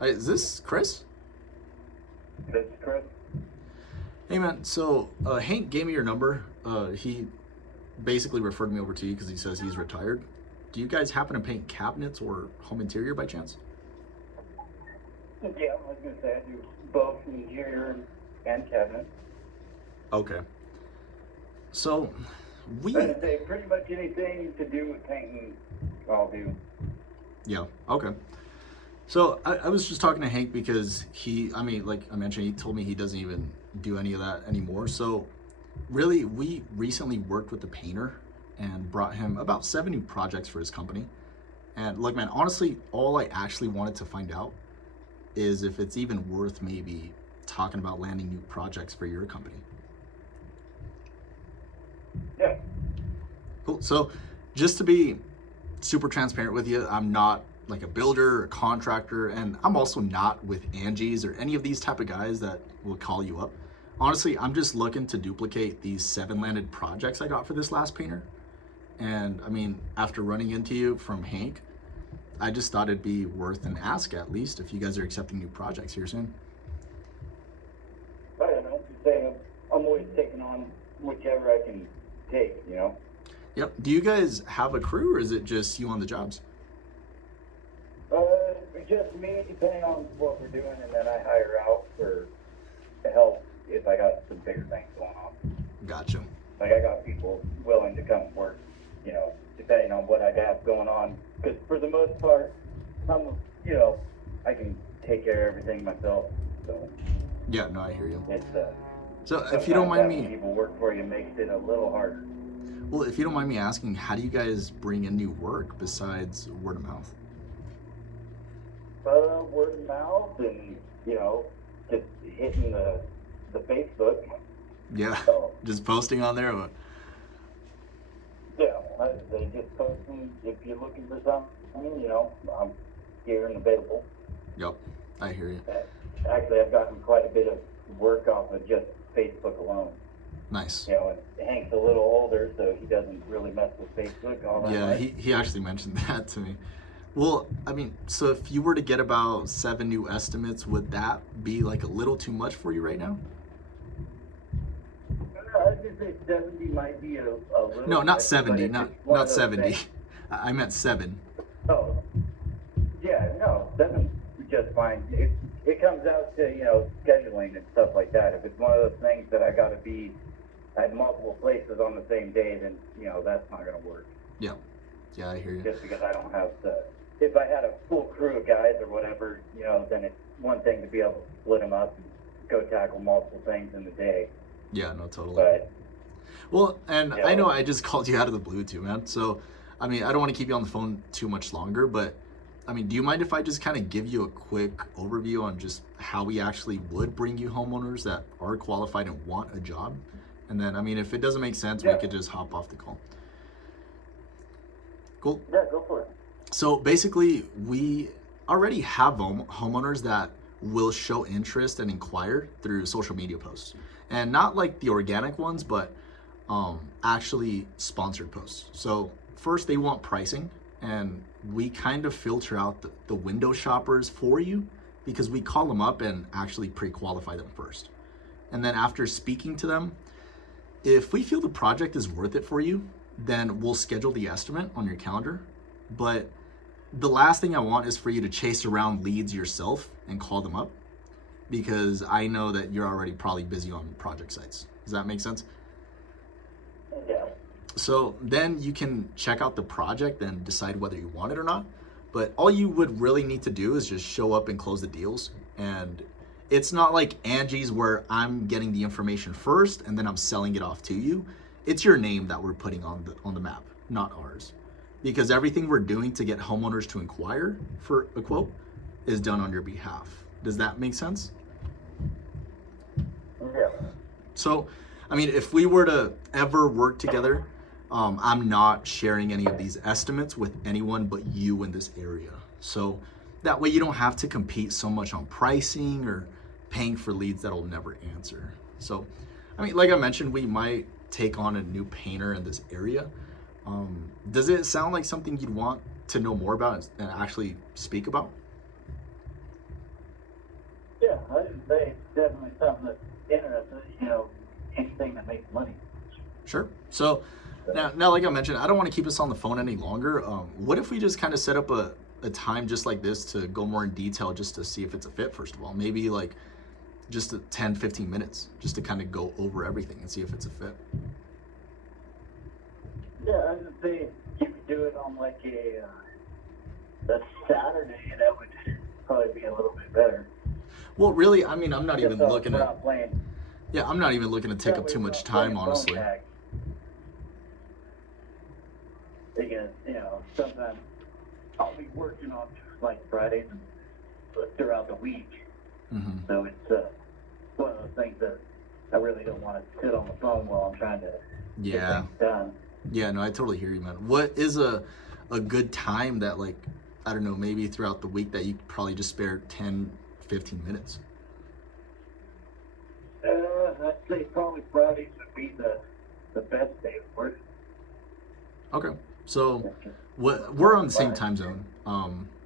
Hi, is this Chris? That's Chris. Hey man, so Hank gave me your number. He basically referred me over to you because he says he's retired. Do you guys happen to paint cabinets or home interior by chance? Yeah, I was gonna say I do both interior and cabinet. Okay. So I we would say pretty much anything to do with painting, I'll do. yeah, okay. So I was just talking to Hank because I mean, like I mentioned, he told me he doesn't even do any of that anymore. So really, we recently worked with the painter and brought him about 7 new projects for his company. And look, man, honestly, all I actually wanted to find out is if it's even worth maybe talking about landing new projects for your company. Yeah. Cool. So, just to be super transparent with you, I'm not like a builder or contractor, and I'm also not with Angie's or any of these type of guys that will call you up. Honestly, I'm just looking to duplicate these 7 landed projects I got for this last painter. And I mean, after running into you from Hank, I just thought it'd be worth an ask at least if you guys are accepting new projects here soon. I don't know. Just saying I'm always taking on whichever I can take. Yep. Do you guys have a crew or is it just you on the jobs? Uh, just me, depending on what we're doing, and then I hire out for help if I got some bigger things going on. Gotcha. Like I got people willing to come work, depending on what I have going on. Because for the most part, I'm, you know, I can take care of everything myself. So Yeah, no, I hear you. it's So if you don't sometimes mind having me, people work for you makes it a little harder. well, if you don't mind me asking, how do you guys bring in new work besides word of mouth? Word of mouth and just hitting the Facebook. Yeah, So just posting on there. yeah, they just posting if you're looking for something. I'm here and available. Yep, I hear you. Actually, I've gotten quite a bit of work off of just Facebook alone. Nice. And Hank's a little older, so he doesn't really mess with Facebook all that Yeah, much. he actually mentioned that to me. Well, I mean, so if you were to get about 7 new estimates, would that be like a little too much for you right now? I just say 70 might be a little No, not bit, but 70, if not it's one not of those 70. things, I meant 7. oh, yeah, no, 7's just fine. It comes out to, scheduling and stuff like that. If it's one of those things that I got to be at multiple places on the same day, then, that's not going to work. Yeah. Yeah, I hear you. Just because I don't have if I had a full crew of guys or whatever, then it's one thing to be able to split them up and go tackle multiple things in the day. Yeah, no, totally. But, Well, and you I know know, I just called you out of the blue too, man. So, I mean, I don't want to keep you on the phone too much longer, but I mean, do you mind if I just kind of give you a quick overview on just how we actually would bring you homeowners that are qualified and want a job? And then, I mean, if it doesn't make sense, we yeah, could just hop off the call. Cool. yeah, go for it. So basically, we already have homeowners that will show interest and inquire through social media posts, and not like the organic ones, but actually sponsored posts. So first, they want pricing, and we kind of filter out the window shoppers for you because we call them up and actually pre-qualify them first. And then after speaking to them, if we feel the project is worth it for you, then we'll schedule the estimate on your calendar. But the last thing I want is for you to chase around leads yourself and call them up because I know that you're already probably busy on project sites. Does that make sense? Yeah, So then you can check out the project and decide whether you want it or not. But all you would really need to do is just show up and close the deals. And it's not like Angie's where I'm getting the information first and then I'm selling it off to you. It's your name that we're putting on the map, not ours. Because everything we're doing to get homeowners to inquire for a quote is done on your behalf. Does that make sense? yeah. So, I mean, if we were to ever work together, I'm not sharing any of these estimates with anyone but you in this area. So that way you don't have to compete so much on pricing or paying for leads that'll never answer. So, I mean, like I mentioned, we might take on a new painter in this area. Does it sound like something you'd want to know more about and actually speak about? I would say it's definitely something that's interesting, you know, anything that makes money. Sure. So now, like I mentioned, I don't want to keep us on the phone any longer. What if we just kind of set up a time just like this to go more in detail, just to see if it's a fit, first of all? Maybe like just 10, 15 minutes, just to kind of go over everything and see if it's a fit. Yeah, I would say you could do it on like a Saturday, and that would probably be a little bit better. Well, really, I mean, I'm not even Just so looking we're at. not playing. Yeah, I'm not even looking to take that up way too we're much not playing time, phone honestly. tag. Because, you know, sometimes I'll be working on like Fridays and throughout the week. Mm-hmm. So it's one of those things that I really don't want to sit on the phone while I'm trying to get Yeah. things done. Yeah, no, I totally hear you, man. What is a good time that, like, I don't know, maybe throughout the week that you could probably just spare 10, 15 minutes? I'd say probably Fridays would be the best day of work. Okay. So we're on the same time zone.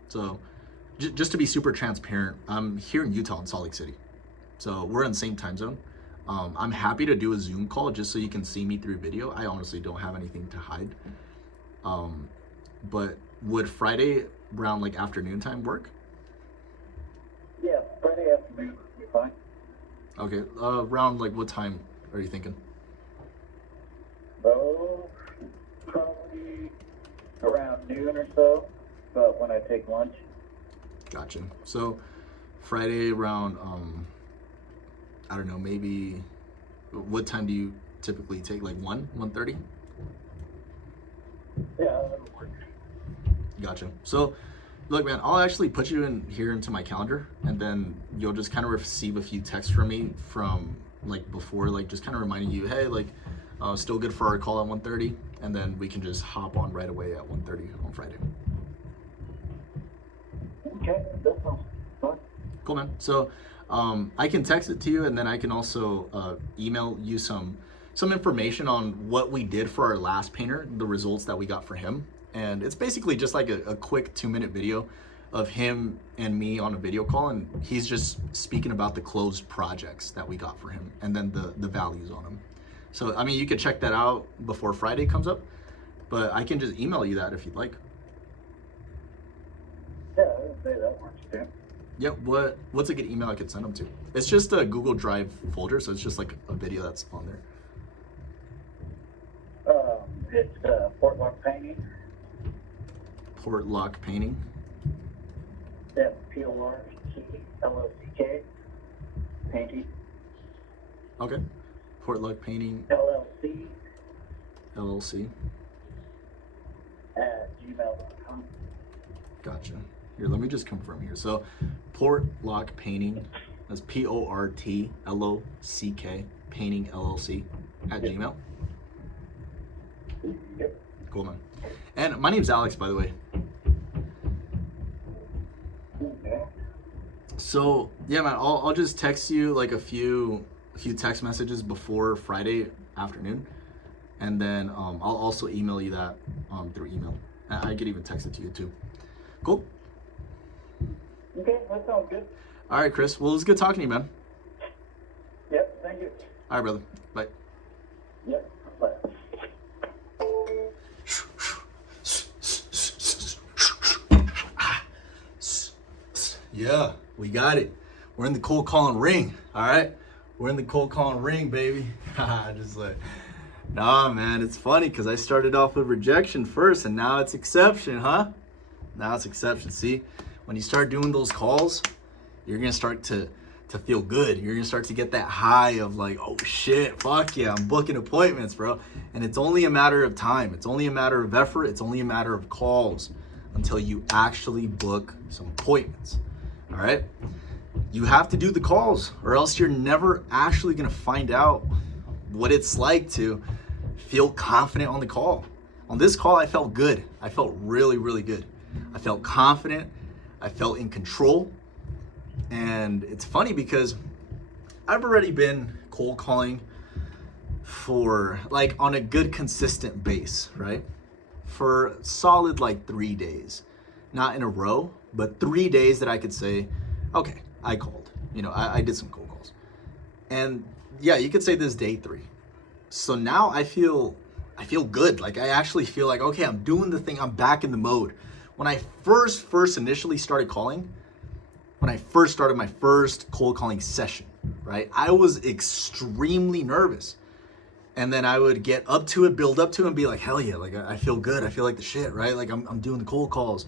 So just to be super transparent, I'm here in Utah in Salt Lake City. So we're in the same time zone. I'm happy to do a Zoom call just so you can see me through video. I honestly don't have anything to hide. But would Friday around like afternoon time work? Yeah, Friday afternoon would be fine. Okay. Around like what time are you thinking? Oh, probably around noon or so, but when I take lunch. Gotcha. So Friday around I don't know, maybe what time do you typically take? Like 1:30? Yeah, that'll work. Gotcha. So look, man, I'll actually put you in here into my calendar, and then you'll just kind of receive a few texts from me from like before, like just kind of reminding you, hey, like still good for our call at 1:30, and then we can just hop on right away at 1:30 on Friday. Okay, that sounds fun. Cool, man. So I can text it to you, and then I can also email you some information on what we did for our last painter, the results that we got for him. And it's basically just like a quick 2-minute video of him and me on a video call, and he's just speaking about the closed projects that we got for him and then the values on them. So I mean, you could check that out before Friday comes up, but I can just email you that if you'd like. Yeah, I would say that works too. Yep. What's a good email I could send them to? It's just a Google Drive folder, so it's just like a video that's on there. It's Portlock Painting. Portlock Painting. Yeah, Portlock Painting. Okay. Portlock Painting LLC LLC. at gmail.com. Gotcha. Here, let me just confirm here. So, Portlock Painting, that's PORTLOCK Painting LLC at Gmail. Yep. Cool, man. And my name's Alex, by the way. Okay. So yeah, man, I'll just text you like a few text messages before Friday afternoon, and then I'll also email you that through email. I could even text it to you too. Cool. Okay, that sounds good. All right, Chris. Well, it was good talking to you, man. Yep, thank you. All right, brother. Bye. Yep, bye. Yeah, we got it. We're in the cold calling ring. All right, we're in the cold calling ring, baby. Just like, nah, man. It's funny because I started off with rejection first, and now it's exception, huh? Now it's exception. See, when you start doing those calls, you're gonna start to feel good. You're gonna start to get that high of like, oh shit, fuck yeah, I'm booking appointments, bro. And it's only a matter of time. It's only a matter of effort. It's only a matter of calls until you actually book some appointments. All right? You have to do the calls, or else you're never actually gonna find out what it's like to feel confident on the call. On this call, I felt good. I felt really, really good. I felt confident. I felt in control. And it's funny because I've already been cold calling for like on a good consistent base, right? For solid like 3 days. Not in a row, but 3 days that I could say Okay, I called. I did some cold calls. And yeah, you could say this is day 3. So now I feel good. Like I actually feel like, okay, I'm doing the thing. I'm back in the mode. When I first initially started calling, when I first started my first cold calling session, right? I was extremely nervous. And then I would get up to it, build up to it, and be like, hell yeah, like I feel good. I feel like the shit, right? Like I'm doing the cold calls.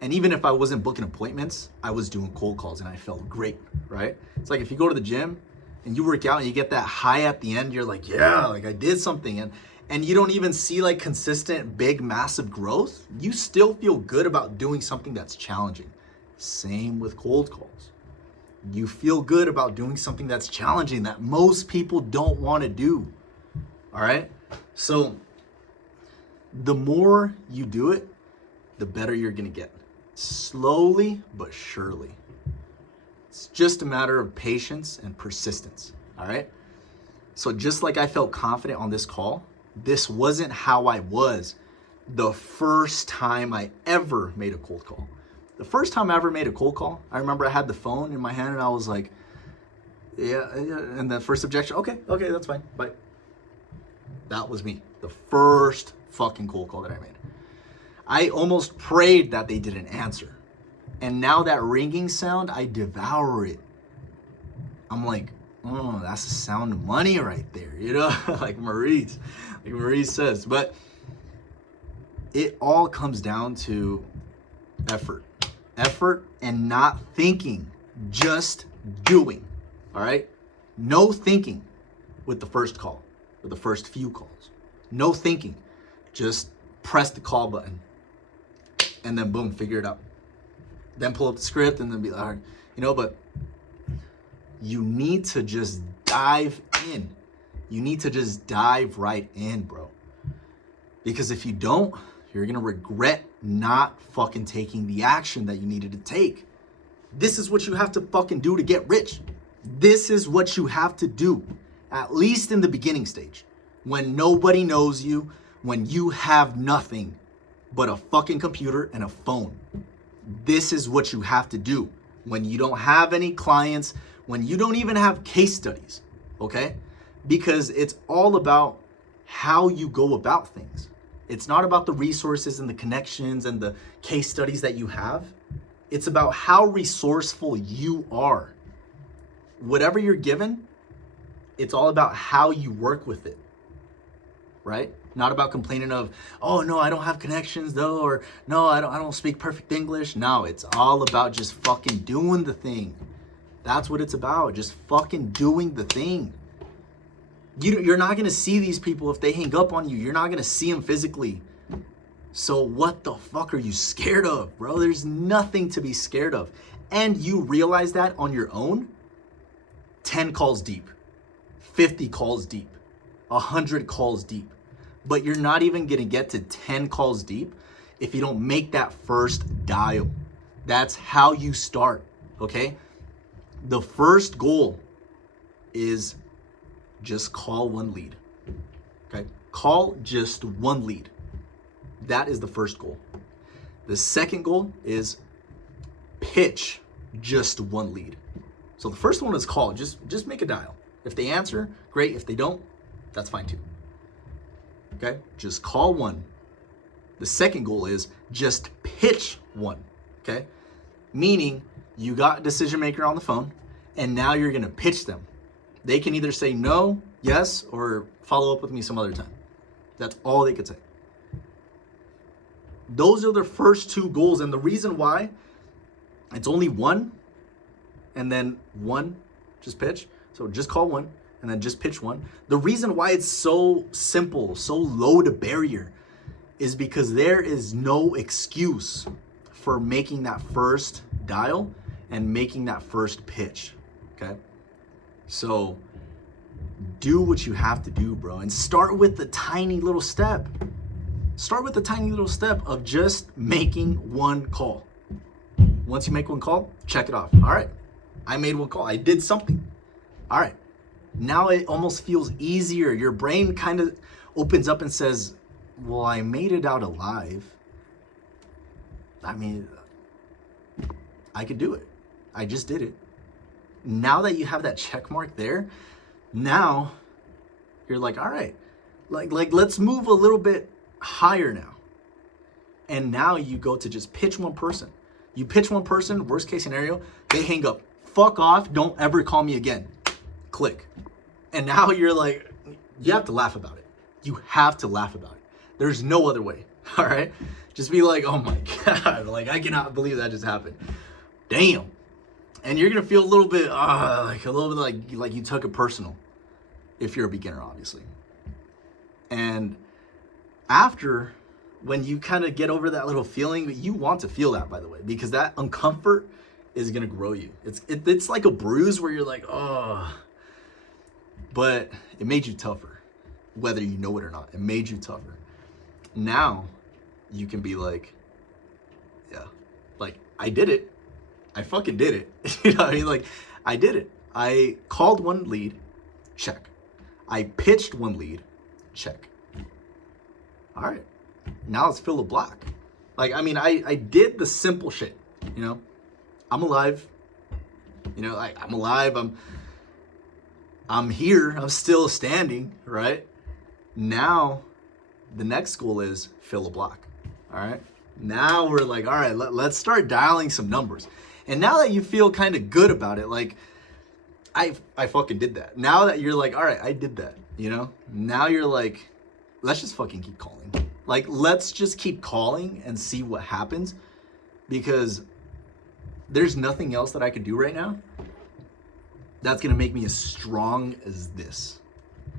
And even if I wasn't booking appointments, I was doing cold calls and I felt great, right? It's like if you go to the gym and you work out and you get that high at the end, you're like, yeah, like I did something. And you don't even see like consistent, big, massive growth, you still feel good about doing something that's challenging. Same with cold calls. You feel good about doing something that's challenging that most people don't want to do. All right? So the more you do it, the better you're going to get. Slowly but surely. It's just a matter of patience and persistence. All right? So just like I felt confident on this call, this wasn't how I was the first time I ever made a cold call. The first time I ever made a cold call, I remember I had the phone in my hand and I was like, yeah. And the first objection, okay, that's fine, bye. That was me. The first fucking cold call that I made. I almost prayed that they didn't answer. And now that ringing sound, I devour it. I'm like, oh, that's the sound of money right there, like Maurice says. But it all comes down to effort and not thinking, just doing. All right? No thinking with the first call, or the first few calls. No thinking. Just press the call button and then boom, figure it out. Then pull up the script and then be like, all right, but you need to just dive in. You need to just dive right in, bro. Because if you don't, you're going to regret not fucking taking the action that you needed to take. This is what you have to fucking do to get rich. This is what you have to do, at least in the beginning stage, when nobody knows you, when you have nothing but a fucking computer and a phone. This is what you have to do when you don't have any clients, when you don't even have case studies, okay? Because it's all about how you go about things. It's not about the resources and the connections and the case studies that you have. It's about how resourceful you are. Whatever you're given, it's all about how you work with it, right? Not about complaining of, oh no, I don't have connections though, or no, I don't speak perfect English. No, it's all about just fucking doing the thing. That's what it's about, just fucking doing the thing. You're not gonna see these people if they hang up on you. You're not gonna see them physically. So what the fuck are you scared of, bro? There's nothing to be scared of. And you realize that on your own, 10 calls deep, 50 calls deep, 100 calls deep. But you're not even gonna get to 10 calls deep if you don't make that first dial. That's how you start, okay? The first goal is just call one lead, okay? Call just one lead. That is the first goal. The second goal is pitch just one lead. So the first one is call, just make a dial. If they answer, great. If they don't, that's fine too. Okay, just call one. The second goal is just pitch one, okay? Meaning you got a decision maker on the phone and now you're gonna pitch them. They can either say no, yes, or follow up with me some other time. That's all they could say. Those are the first two goals, and the reason why it's only one and then one, just pitch. So just call one and then just pitch one. The reason why it's so simple, so low to barrier, is because there is no excuse for making that first dial and making that first pitch, okay? So do what you have to do, bro, and start with the tiny little step. Start with the tiny little step of just making one call. Once you make one call, check it off. All right, I made one call. I did something. All right, now it almost feels easier. Your brain kind of opens up and says, well, I made it out alive. I mean, I could do it. I just did it. Now that you have that check mark there, now you're like, all right, like let's move a little bit higher now. And now you go to just pitch one person. You pitch one person, worst case scenario, they hang up. Fuck off, don't ever call me again. Click. And now you're like, you have to laugh about it. You have to laugh about it. There's no other way, all right? Just be like, oh my God, like I cannot believe that just happened. Damn. And you're gonna feel a little bit like you took it personal if you're a beginner, obviously. And after, when you kind of get over that little feeling, you want to feel that, by the way, because that uncomfort is gonna grow you. It's like a bruise where you're like, oh, but it made you tougher, whether you know it or not. It made you tougher. Now you can be like, yeah, like I did it. I fucking did it. You know what I mean? Like I did it. I called one lead, check. I pitched one lead, check. All right, now let's fill the block. Like, I mean, I did the simple shit, you know? I'm alive, you know, I'm alive, I'm here, I'm still standing, right? Now, the next goal is fill a block, all right? Now we're like, all right, let's start dialing some numbers. And now that you feel kind of good about it, like, I fucking did that. Now that you're like, all right, I did that, you know? Now you're like, let's just fucking keep calling. Like, let's just keep calling and see what happens, because there's nothing else that I could do right now that's gonna make me as strong as this.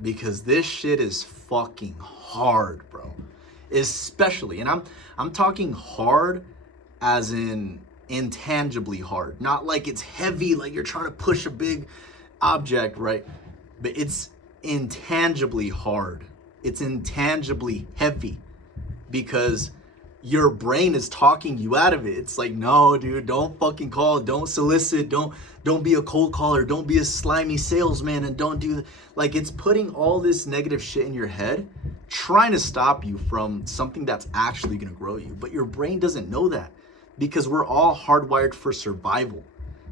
Because this shit is fucking hard, bro. Especially, and I'm talking hard as in intangibly hard. Not like it's heavy, like you're trying to push a big object, right? But it's intangibly hard. It's intangibly heavy, because your brain is talking you out of it. It's like, no, dude, don't fucking call, don't solicit, don't be a cold caller, don't be a slimy salesman, and don't do, like, it's putting all this negative shit in your head, trying to stop you from something that's actually gonna grow you. But your brain doesn't know that, because we're all hardwired for survival.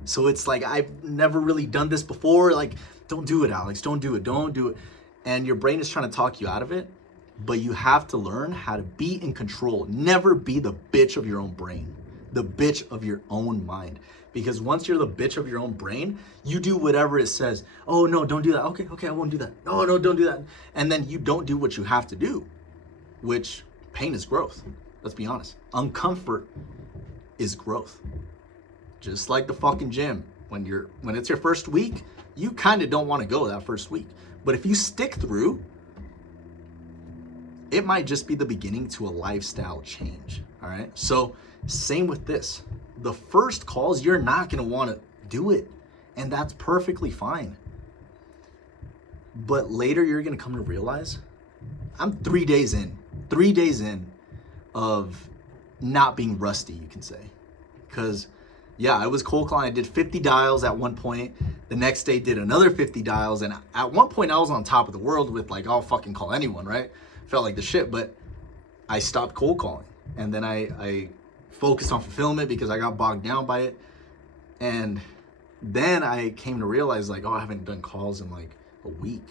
So it's like, I've never really done this before. Like, don't do it, Alex, don't do it. And your brain is trying to talk you out of it. But you have to learn how to be in control. Never be the bitch of your own brain, the bitch of your own mind. Because once you're the bitch of your own brain, you do whatever it says. Oh, no, don't do that. Okay, I won't do that. No, don't do that. And then you don't do what you have to do, which pain is growth. Let's be honest. Uncomfort is growth. Just like the fucking gym. When it's your first week, you kind of don't want to go that first week. But if you stick through, it might just be the beginning to a lifestyle change, all right? So same with this. The first calls, you're not gonna wanna do it, and that's perfectly fine. But later you're gonna come to realize, I'm 3 days in of not being rusty, you can say. Because yeah, I was cold calling, I did 50 dials at one point, the next day did another 50 dials, and at one point I was on top of the world with like, I'll fucking call anyone, right? Felt like the shit, but I stopped cold calling, and then I focused on fulfillment because I got bogged down by it. And then I came to realize, like, oh, I haven't done calls in like a week.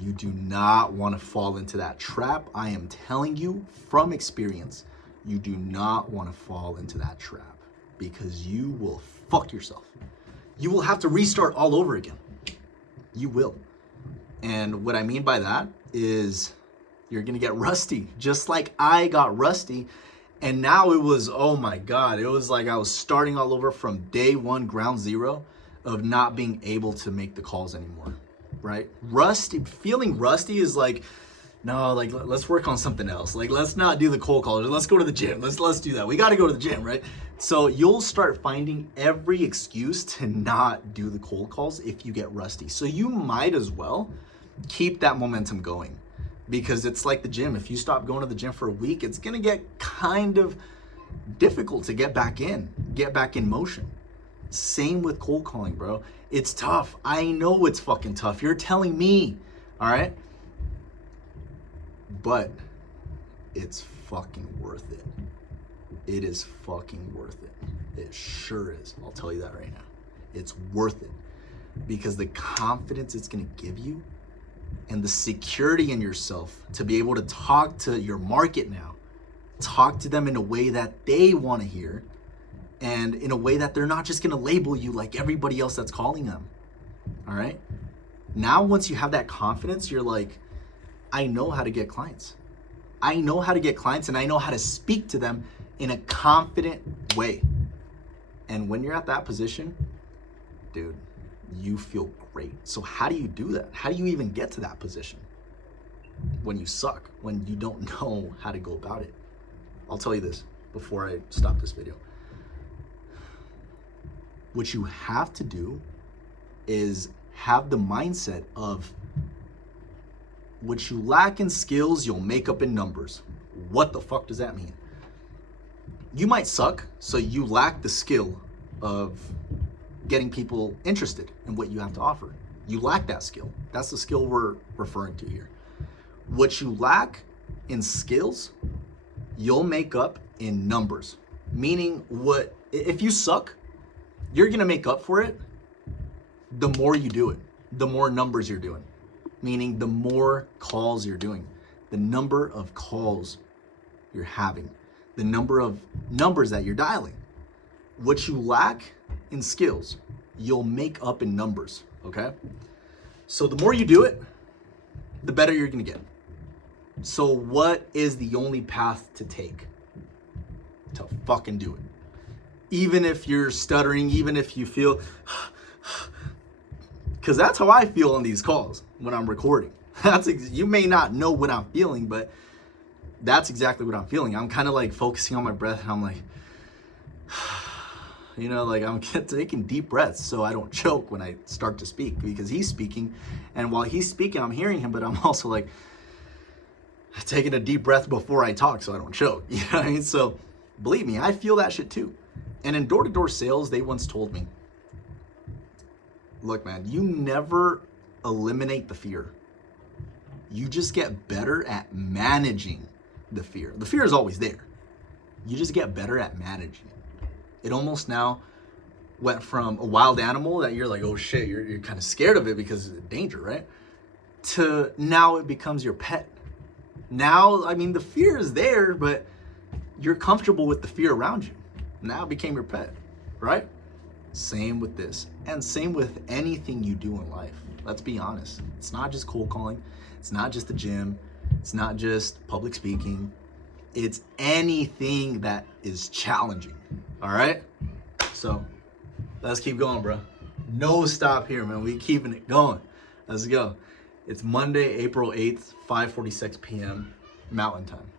You do not want to fall into that trap. I am telling you from experience, you do not want to fall into that trap, because you will fuck yourself. You will have to restart all over again. You will. And what I mean by that is you're gonna get rusty, just like I got rusty. And now it was, oh my God, it was like I was starting all over from day one, ground zero, of not being able to make the calls anymore, right? Feeling rusty is like, no, like, let's work on something else. Like, let's not do the cold calls. Let's go to the gym. Let's do that. We got to go to the gym, right? So you'll start finding every excuse to not do the cold calls if you get rusty. So you might as well keep that momentum going, because it's like the gym. If you stop going to the gym for a week, it's going to get kind of difficult to get back in motion. Same with cold calling, bro. It's tough. I know it's fucking tough. You're telling me, all right? But it's fucking worth it. It is fucking worth it. It sure is. I'll tell you that right now. It's worth it because the confidence it's going to give you and the security in yourself to be able to talk to your market now, talk to them in a way that they want to hear and in a way that they're not just going to label you like everybody else that's calling them. All right. Now, once you have that confidence, you're like, I know how to get clients. I know how to get clients and I know how to speak to them in a confident way. And when you're at that position, dude, you feel great. So how do you do that? How do you even get to that position when you suck, when you don't know how to go about it? I'll tell you this before I stop this video. What you have to do is have the mindset of what you lack in skills, you'll make up in numbers. What the fuck does that mean? You might suck, so you lack the skill of getting people interested in what you have to offer. You lack that skill. That's the skill we're referring to here. What you lack in skills, you'll make up in numbers. Meaning, if you suck, you're gonna make up for it the more you do it, the more numbers you're doing. Meaning the more calls you're doing, the number of calls you're having, the number of numbers that you're dialing. What you lack in skills, you'll make up in numbers, okay? So the more you do it, the better you're gonna get. So what is the only path to take? To fucking do it. Even if you're stuttering, even if you feel, because that's how I feel on these calls when I'm recording. You may not know what I'm feeling, but that's exactly what I'm feeling. I'm kind of like focusing on my breath and I'm like, you know, like I'm taking deep breaths so I don't choke when I start to speak because he's speaking. And while he's speaking, I'm hearing him, but I'm also like taking a deep breath before I talk so I don't choke. You know what I mean? So believe me, I feel that shit too. And in door-to-door sales, they once told me, look, man, you never eliminate the fear. You just get better at managing the fear. The fear is always there. You just get better at managing it. It almost now went from a wild animal that you're like, oh shit, you're kind of scared of it because of danger, right? To now it becomes your pet. Now, I mean, the fear is there, but you're comfortable with the fear around you. Now it became your pet, right? Same with this, and same with anything you do in life. Let's be honest. It's not just cold calling. It's not just the gym. It's not just public speaking. It's anything that is challenging, all right? So let's keep going, bro. No stop here, man. We keeping it going. Let's go. It's Monday, April 8th, 5:46 p.m. Mountain Time.